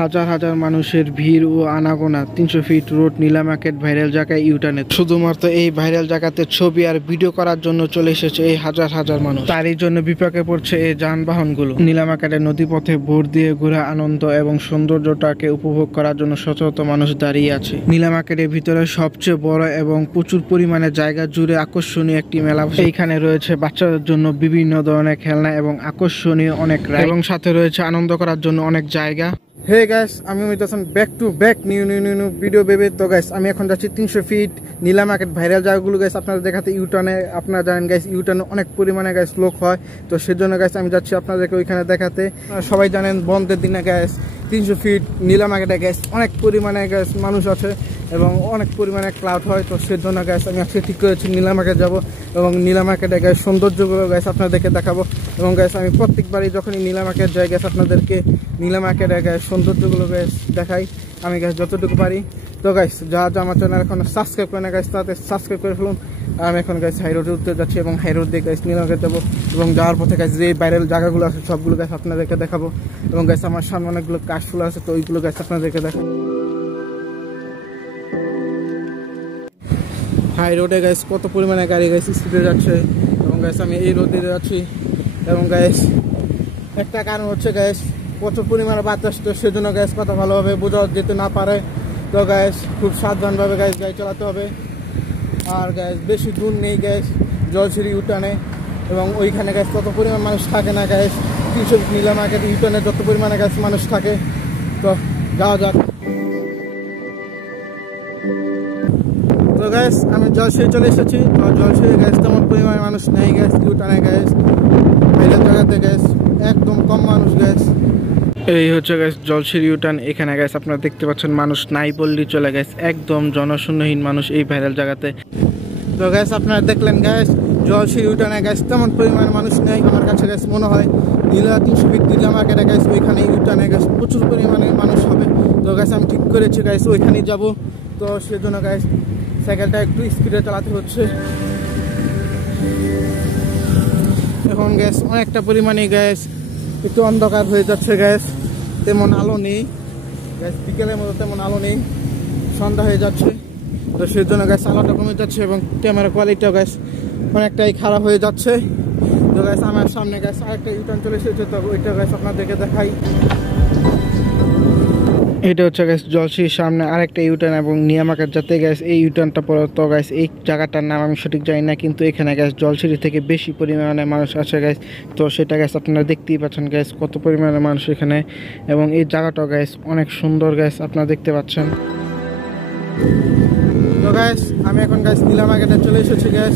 হাজার হাজার মানুষের ভিড় ও আনাগোনা 300 ফিট রোড নীলা মার্কেট ভাইরাল জায়গায় ইউটার্নে। শুধুমাত্র এই ভাইরাল জায়গাতে ছবি আর ভিডিও করার জন্য চলে এসেছে এই হাজার হাজার মানুষ। তারই জন্য বিপাকে পড়ছে এই যানবাহনগুলো। নীলা মার্কেটের নদীপথে ভোর দিয়ে ঘোরা আনন্দ এবং সৌন্দর্যটাকে উপভোগ করার জন্য শত শত মানুষ দাঁড়িয়ে আছে। নীলা মার্কেটের ভিতরে সবচেয়ে বড় এবং প্রচুর পরিমাণে জায়গা জুড়ে আকর্ষণীয় একটি মেলা। এইখানে রয়েছে বাচ্চাদের জন্য বিভিন্ন ধরনের খেলনা এবং আকর্ষণীয় অনেক রাইড এবং সাথে রয়েছে আনন্দ করার জন্য অনেক জায়গা। হে গাইস, আমি মিতাসন back to back new video বেবে। তো গাইস, আমি এখন যাচ্ছি 300 ফিট নীলা মার্কেট ভাইরাল জায়গাগুলো গাইস আপনাদের দেখাতে। ইউটার্নে আপনারা জানেন গাইস, ইউটার্নে অনেক পরিমাণে গাইস লোক হয়, তো সেজন্য গাইস আমি যাচ্ছি আপনাদেরকে ওইখানে দেখাতে। সবাই জানেন বন্ধের দিনে গাইস 300 ফিট নীলা মার্কেটে গাইস অনেক পরিমাণে গাইস মানুষ আছে এবং অনেক পরিমাণে ক্লাউড হয়, তো সেজন্য গাইস আমি আজকে ঠিক করেছি নীলা মার্কেট যাবো এবং নীলা মার্কেটে গাইস সৌন্দর্যগুলো গাইস আপনাদেরকে দেখাবো। এবং গাইস আমি প্রত্যেকবারই যখনই নীলা মার্কেট যাই গাইস আপনাদেরকে নীলা মার্কেটে গাইস সৌন্দর্যগুলো গাইস দেখাই আমি গাইস যতটুকু পারি। তো গাইস যারা আমার চ্যানেল এখন সাবস্ক্রাইব করে না গাইস তাতে সাবস্ক্রাইব করে ফেলুন। আমি এখন গাইস হাই রোডে উঠতে যাচ্ছি এবং হাই রোড দিয়ে গাইস নীলা মার্কেট যাবো এবং যাওয়ার পথে গাইস যে ভাইরাল জায়গাগুলো আছে সবগুলো গাইস আপনাদেরকে দেখাবো। এবং গাইস আমার সামনে অনেকগুলো কাশফুল আছে, তো ওইগুলো গাইস আপনাদেরকে দেখাবো। হাই রোডে গাইস কত পরিমাণে গাড়ি গাইস স্পিডে যাচ্ছে এবং গাইস আমি এই রোডে যাচ্ছি এবং গাইস একটা কারণ হচ্ছে গাইস প্রচুর পরিমাণে বাতাস, তো সেজন্য গাইস কথা ভালোভাবে বোঝা যেতে না পারে। তো গাইস খুব সাবধানভাবে গাইস গাড়ি চালাতে হবে। আর গাইস বেশি দূর নেই গাইস জলছিড়ি ইউটার্নে এবং ওইখানে গাইস তত পরিমাণ মানুষ থাকে না গাইস। 300 ফিট নীলা মার্কেট ইউটার্নে যত পরিমাণে গাইস মানুষ থাকে। তো যাওয়া যাক। তো গাইস আমি জলছিড়ি চলে এসেছি। তো জলছিড়ি গাইস তেমন পরিমাণে মানুষ নেই গাইস ইউটার্নে গাইস ভাইরাল জায়গাতে গাইস একদম কম মানুষ গাইস। এই হচ্ছে গাইস জলছিড়ি ইউটার্ন। এখানে গাইস আপনারা দেখতে পাচ্ছেন মানুষ নাই বললেই চলে গাইস, একদম জনশূন্যহীন মানুষ এই ভাইরাল জায়গাতে। তো গাইস আপনারা দেখলেন গাইস জলছিড়ি ইউটার্নে গাইস তেমন পরিমাণে মানুষ নেই আমার কাছে গাইস মনে হয়। 300 ফিট নীলা মার্কেটে গাইস ওইখানে ইউটার্নে গাইস প্রচুর পরিমাণে মানুষ হবে। তো গাইস আমি ঠিক করেছি গাইস ওইখানেই যাব, তো সেজন্য গাইস সাইকেলটা একটু স্পিডে চালাতে হচ্ছে। এখন গ্যাস অনেকটা পরিমাণে গ্যাস একটু অন্ধকার হয়ে যাচ্ছে গ্যাস, তেমন আলো নেই গ্যাস, বিকেলের মতো তেমন আলো নেই, সন্ধ্যা হয়ে যাচ্ছে, তো সেজন্য গ্যাস আলোটা কমে যাচ্ছে এবং ক্যামেরা কোয়ালিটিও গ্যাস অনেকটাই খারাপ হয়ে যাচ্ছে। তো গ্যাস আমার সামনে গ্যাস আরেকটা ইউটার্ন চলে এসেছে, তো ওইটা গ্যাস আপনাদেরকে দেখাই। এটা হচ্ছে গ্যাস জলছিড়ির সামনে আরেকটা ইউটার্ন এবং নীলা মার্কেট যাতে গ্যাস এই ইউটার্নটা পড়ে। তো গ্যাস এই জায়গাটার নাম আমি সঠিক জানি না, কিন্তু এখানে গ্যাস জলছিড়ি থেকে বেশি পরিমাণে মানুষ আছে গ্যাস, তো সেটা গ্যাস আপনারা দেখতেই পাচ্ছেন গ্যাস কত পরিমাণে মানুষ এখানে। এবং এই জায়গাটাও গ্যাস অনেক সুন্দর গ্যাস আপনারা দেখতে পাচ্ছেন। তো গ্যাস আমি এখন গ্যাস নীলা মার্কেটে চলে এসেছি গ্যাস।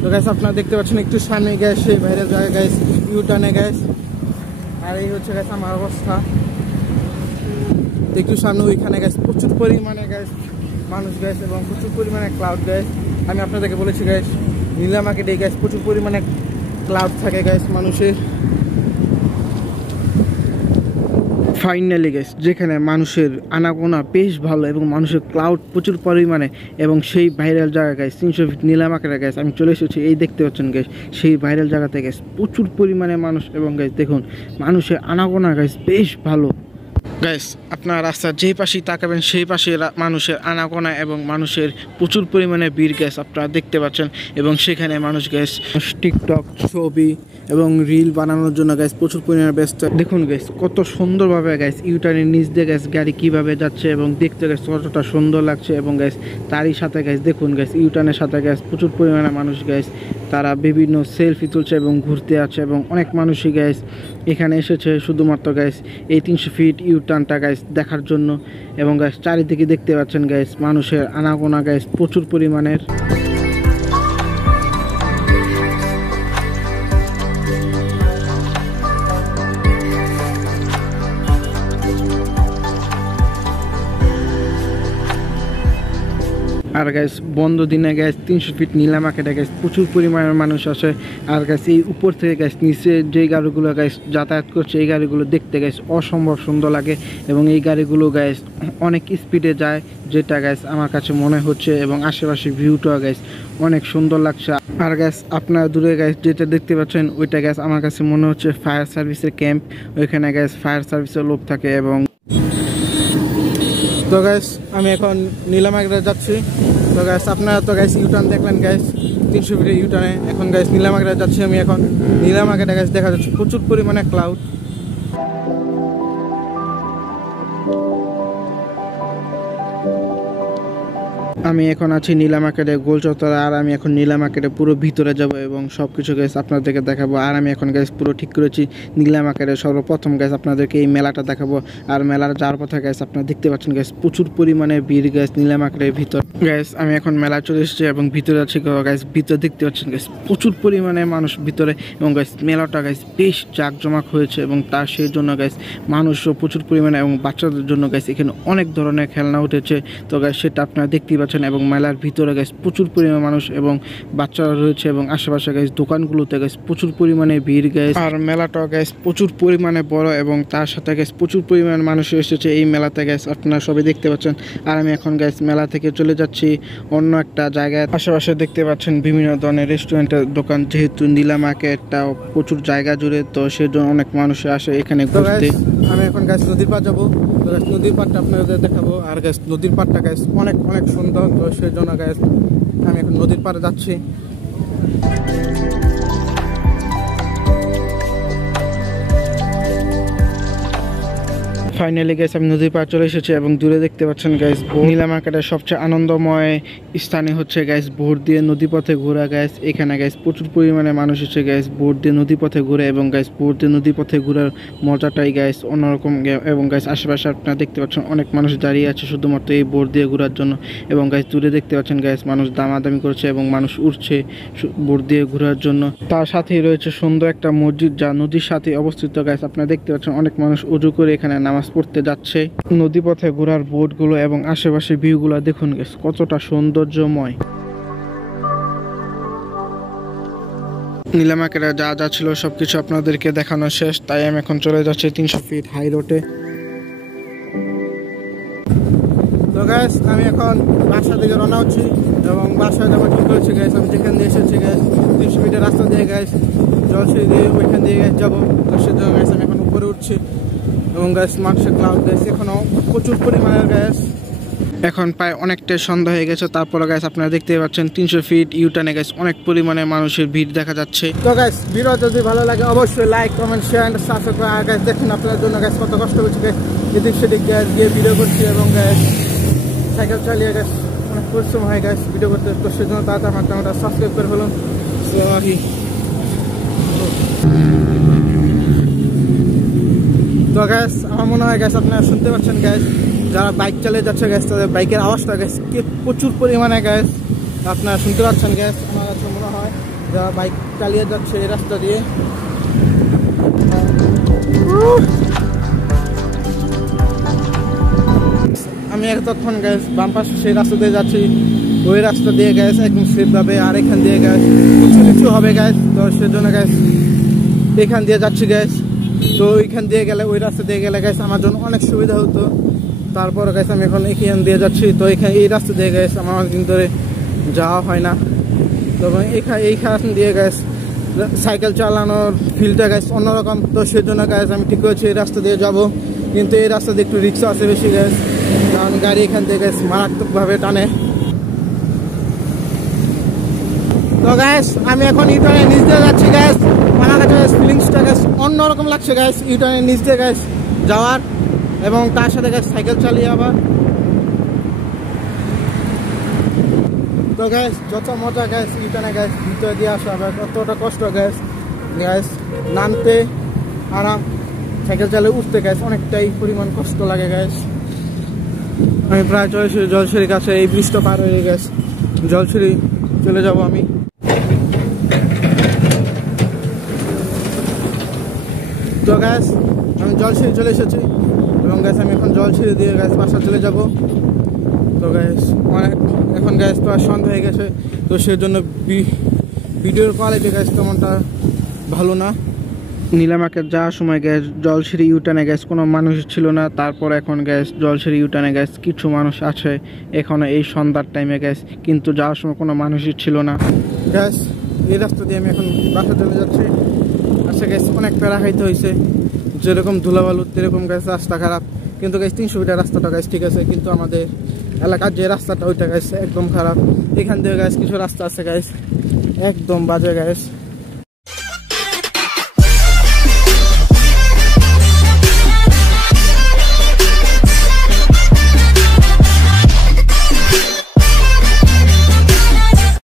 তো গ্যাস আপনারা দেখতে পাচ্ছেন একটু সামনে গ্যাস সেই ভাইরাল জায়গা গ্যাস ইউটার্নে গ্যাস। আর এই হচ্ছে গ্যাস আমার অবস্থা একটু সামনে ওইখানে গ্যাস প্রচুর পরিমাণে গ্যাস মানুষ গ্যাস এবং প্রচুর পরিমাণে ক্লাউড গ্যাস। আমি আপনাদেরকে বলেছি গ্যাস নীলা মার্কেটে গ্যাস প্রচুর পরিমাণে ক্লাউড থাকে গ্যাস মানুষের। ফাইনালি গ্যাস যেখানে মানুষের আনাগোনা বেশ ভালো এবং মানুষের ক্লাউড প্রচুর পরিমাণে এবং সেই ভাইরাল জায়গা গ্যাস 300 ফিট নীলা মার্কেটে গ্যাস আমি চলে এসেছি। এই দেখতে পাচ্ছেন গ্যাস সেই ভাইরাল জায়গাতে গ্যাস প্রচুর পরিমাণে মানুষ এবং গ্যাস দেখুন মানুষের আনাগোনা গ্যাস বেশ ভালো গাইস। আপনার রাস্তার যেই পাশেই তাকাবেন সেই পাশে মানুষের আনাগোনা এবং মানুষের প্রচুর পরিমাণে ভিড় গ্যাস আপনারা দেখতে পাচ্ছেন। এবং সেখানে মানুষ গ্যাস টিকটক ছবি এবং রিল বানানোর জন্য গ্যাস প্রচুর পরিমাণে ব্যস্ত। দেখুন গ্যাস কত সুন্দরভাবে গ্যাস ইউটার্নের নিচ দিয়ে গ্যাস গাড়ি কীভাবে যাচ্ছে এবং দেখতে গ্যাস কতটা সুন্দর লাগছে। এবং গ্যাস তারই সাথে গ্যাস দেখুন গ্যাস ইউটার্নের সাথে গ্যাস প্রচুর পরিমাণে মানুষ গ্যাস তারা বিভিন্ন সেলফি তুলছে এবং ঘুরতে আছে এবং অনেক মানুষই গ্যাস এখানে এসেছে শুধুমাত্র গ্যাস এই 300 ফিট ইউটার্নটা গ্যাস দেখার জন্য। এবং গ্যাস চারিদিকে দেখতে পাচ্ছেন গ্যাস মানুষের আনাগোনা গ্যাস প্রচুর পরিমাণের। আর গ্যাস বন্ধ দিনে গ্যাস 300 ফিট নীলা মার্কেটে গ্যাস প্রচুর পরিমাণের মানুষ আসে। আর গ্যাস এই উপর থেকে গ্যাস নিচে যে গাড়িগুলো গ্যাস যাতায়াত করছে এই গাড়িগুলো দেখতে গ্যাস অসম্ভব সুন্দর লাগে এবং এই গাড়িগুলো গ্যাস অনেক স্পিডে যায় যেটা গ্যাস আমার কাছে মনে হচ্ছে এবং আশেপাশে ভিউটা গ্যাস অনেক সুন্দর লাগছে। আর গ্যাস আপনারা দূরে গ্যাস যেটা দেখতে পাচ্ছেন ওইটা গ্যাস আমার কাছে মনে হচ্ছে ফায়ার সার্ভিসের ক্যাম্প, ওইখানে গ্যাস ফায়ার সার্ভিসের লোক থাকে এবং তো গাইস আমি এখন নীলামাগড়া যাচ্ছি। তো গাইস আপনারা তো গাইস ইউটার্ন দেখলেন গাইস, 300 ফিটের ইউটার্নে। এখন গাইস নীলামাগড়া যাচ্ছি আমি। এখন নীলামাগড়া গাইস দেখা যাচ্ছে প্রচুর পরিমাণে ক্লাউড। আমি এখন আছি নীলা মার্কেটে গোল চত্বরে, আর আমি এখন নীলা মার্কেটে পুরো ভিতরে যাব এবং সব কিছু গাইস আপনাদেরকে দেখাবো। আর আমি এখন গাইস পুরো ঠিক করেছি নীলা মার্কেটে সর্বপ্রথম গাইস আপনাদেরকে এই মেলাটা দেখাবো। আর মেলার যাওয়ার পথে গাইস আপনারা দেখতে পাচ্ছেন গাইস প্রচুর পরিমাণে ভিড় গাইস নীলা মার্কেটের ভিতর। গাইস আমি এখন মেলা চলে এসেছি এবং ভিতরে আছি গাইস। ভিতরে দেখতে পাচ্ছেন গাইস প্রচুর পরিমাণে মানুষ ভিতরে, এবং গাইস মেলাটা গাইস বেশ জাঁকজমক হয়েছে এবং তার সেই জন্য গাইস মানুষও প্রচুর পরিমাণে, এবং বাচ্চাদের জন্য গাইস এখানে অনেক ধরনের খেলনা উঠেছে। তো গাইস সেটা আপনারা দেখতেই পাচ্ছেন। এবং মেলার ভিতরে গাইস প্রচুর পরিমাণে মানুষ এবং বাচ্চারা রয়েছে, এবং আশেপাশে গাইস দোকানগুলোতে গাইস প্রচুর পরিমাণে ভিড় গাইস। আর মেলাটা গাইস প্রচুর পরিমাণে বড়, এবং তার সাথে গাইস প্রচুর পরিমাণে মানুষ এসেছে এই মেলাতে গাইস, আপনারা সবাই দেখতে পাচ্ছেন। আর আমি এখন গাইস মেলা থেকে চলে যাচ্ছি অন্য একটা জায়গায়। আশেপাশে দেখতে পাচ্ছেন বিভিন্ন ধরনের রেস্টুরেন্টের দোকান, যেহেতু নীলা মার্কেটটা প্রচুর জায়গা জুড়ে, তো সেজন্য অনেক মানুষ আসে এখানে ঘুরতে। আমি এখন গাইস নদীর পাড় যাবো। তো গাইস নদীর পাড়টা আপনাদের দেখাবো। আর গাইস নদীর পাড়টা গাইস অনেক অনেক সুন্দর, তো সেই জন্য গাইস আমি এখন নদীর পাড়ে যাচ্ছি। ফাইনালি গাইস আমি নদীর পাড় চলে এসেছি, এবং দূরে দেখতে পাচ্ছেন গাইস নীলা মার্কেটের সবচেয়ে আনন্দময় স্থানে হচ্ছে গাইস বোট দিয়ে নদীপথে ঘোরা গাইস। এখানে গাইস প্রচুর পরিমাণে মানুষ এসে গাইস বোট দিয়ে নদীপথে ঘুরে, এবং গাইস বোট দিয়ে নদীপথে ঘোরার মজাটাই গাইস অন্যরকম। এবং গাইস আশেপাশে আপনারা দেখতে পাচ্ছেন অনেক মানুষ দাঁড়িয়ে আছে শুধুমাত্র এই বোট দিয়ে ঘোরার জন্য। এবং গাইস দূরে দেখতে পাচ্ছেন গাইস মানুষ দামাদামি করছে এবং মানুষ উঠছে বোট দিয়ে ঘোরার জন্য। তার সাথেই রয়েছে সুন্দর একটা মসজিদ, যা নদীর সাথে অবস্থিত গাইস। আপনারা দেখতে পাচ্ছেন অনেক মানুষ উজু করে এখানে নামাজ পড়তে যাচ্ছে। নদীপথে ঘোরার বোটগুলো এবং আশেপাশে ভিউগুলো দেখুন গাইস কতটা সৌন্দর্যময়। নীলা মার্কেটে যা যা ছিল সবকিছু আপনাদেরকে দেখানো শেষ, তাই আমি এখন চলে যাচ্ছি 300 ফিট হাই রোডে। তো গাইস আমি এখন বাসা থেকে রওনা হচ্ছি, এবং বাসায় যাবো ঠিক করেছি গাইস। আমি যেখান দিয়ে এসেছি গাইস 300 ফিটের রাস্তা দিয়ে গাইস, জলসিঁড়ি দিয়ে ওইখান দিয়ে গাইস যাবো। তো সেজন্য গাইস আমি এখন উপরে উঠছি, এবং গাইস মানুষের ক্লাউড গাইস এখনো প্রচুর পরিমাণের গাইস। এখন প্রায় অনেকটাই সন্ধ্যা হয়ে গেছে, তারপরে গাইস আপনারা দেখতে পাচ্ছেন 300 ফিট ইউটার্নে গাইস অনেক পরিমাণে মানুষের ভিড় দেখা যাচ্ছে। তো গাইস ভিডিও যদি ভালো লাগে অবশ্যই like comment share and subscribe করে। আর গাইস দেখুন আপনাদের জন্য গাইস কত কষ্ট করছি গাইস, এদিক সেদিক গাইস গিয়ে ভিডিও করছি, এবং গাইস সাইকেল চালিয়ে গাইস অনেক পরিশ্রম হয় গাইস ভিডিও করতে। তো সেজন্য তাড়াতাড়ি আমার চ্যানেলটা সাবস্ক্রাইব করে ফেলুন। তো গ্যাস আমার মনে হয় গ্যাস আপনারা শুনতে পাচ্ছেন গ্যাস, যারা বাইক চালিয়ে যাচ্ছে গ্যাস তাদের বাইকের আওয়াজটা গ্যাস প্রচুর পরিমাণে গ্যাস আপনারা শুনতে পাচ্ছেন গ্যাস। আমার কাছে মনে হয় যারা বাইক চালিয়ে যাচ্ছে এই রাস্তা দিয়ে। আমি এতক্ষণ গ্যাস বাম পাশে সেই রাস্তা দিয়ে যাচ্ছি, ওই রাস্তা দিয়ে গ্যাস একদম সেফভাবে, আর এখান দিয়ে গ্যাস উঁচু নিচু হবে গ্যাস। তো সেজন্য গ্যাস এখান দিয়ে যাচ্ছি গ্যাস। তো ওইখান দিয়ে গেলে, ওই রাস্তা দিয়ে গেলে গাইস আমার জন্য অনেক সুবিধা হতো। তারপর গাইস আমি এখন এখান দিয়ে যাচ্ছি। তো এখানে এই রাস্তা দিয়ে গাইস আমার অনেকদিন ধরে যাওয়া হয় না। তো এইখান দিয়ে গাইস সাইকেল চালানোর ফিলটা গাইস অন্যরকম। তো সেজন্য গাইস আমি ঠিক করেছি এই রাস্তা দিয়ে যাব, কিন্তু এই রাস্তা দিয়ে একটু রিক্সা আছে বেশি গাইস, কারণ গাড়ি এখান থেকে গাইস মারাত্মকভাবে টানে। তো গাইস আমি এখন ইউটার্নের নিচ দিয়ে যাচ্ছি গাইস। আমার কাছে ফিলিংসটা গাইস অন্যরকম লাগছে গাইস ইউটার্নের নিচ দিয়ে গাইস যাওয়ার, এবং তার সাথে গাইস সাইকেল চালিয়ে আবার। তো গাইস যত মজা গাইস ইউটার্নে গাইস ভিতরে দিয়ে আসা, আবার কতটা কষ্ট গাইস গাইস নামতে আরাম, সাইকেল চালিয়ে উঠতে গাইস অনেকটাই পরিমাণ কষ্ট লাগে গাইস। আমি প্রায় চলে এসেছি জলসিঁড়ির কাছে, এই ব্রিজটা পার হয়ে গাইস জলসিঁড়ি চলে যাব আমি। তো গ্যাস আমি জলসিঁড়ি চলে এসেছি, এবং গ্যাস আমি এখন জলসিঁড়ি দিয়ে গ্যাস বাসা চলে যাব। তো গ্যাস অনেক এখন গ্যাস তো আর সন্ধ্যা হয়ে গেছে, তো সেই জন্য ভিডিওর কোয়ালিটি গ্যাস তেমনটা ভালো না। নীলা মার্কেট যাওয়ার সময় গ্যাস জলসিঁড়ি ইউটার্নে গ্যাস কোনো মানুষ ছিল না, তারপর এখন গ্যাস জলসিঁড়ি ইউটার্নে গ্যাস কিছু মানুষ আছে এখনো এই সন্ধ্যার টাইমে গ্যাস, কিন্তু যাওয়ার সময় কোনো মানুষই ছিল না গ্যাস। এই রাস্তা দিয়ে আমি এখন বাসা চলে যাচ্ছি। আচ্ছা গ্যাস অনেক প্যারা খাইতে হয়েছে, যেরকম ধুলাবালু তেরকম গ্যাস রাস্তা খারাপ, কিন্তু গাইস 300 ফিটের রাস্তাটা গাইস ঠিক আছে, কিন্তু আমাদের এলাকার যে রাস্তাটা ওইটা গাইস একদম খারাপ। এখান থেকে গাইস কিছু রাস্তা আছে গাইস একদম বাজে গাইস।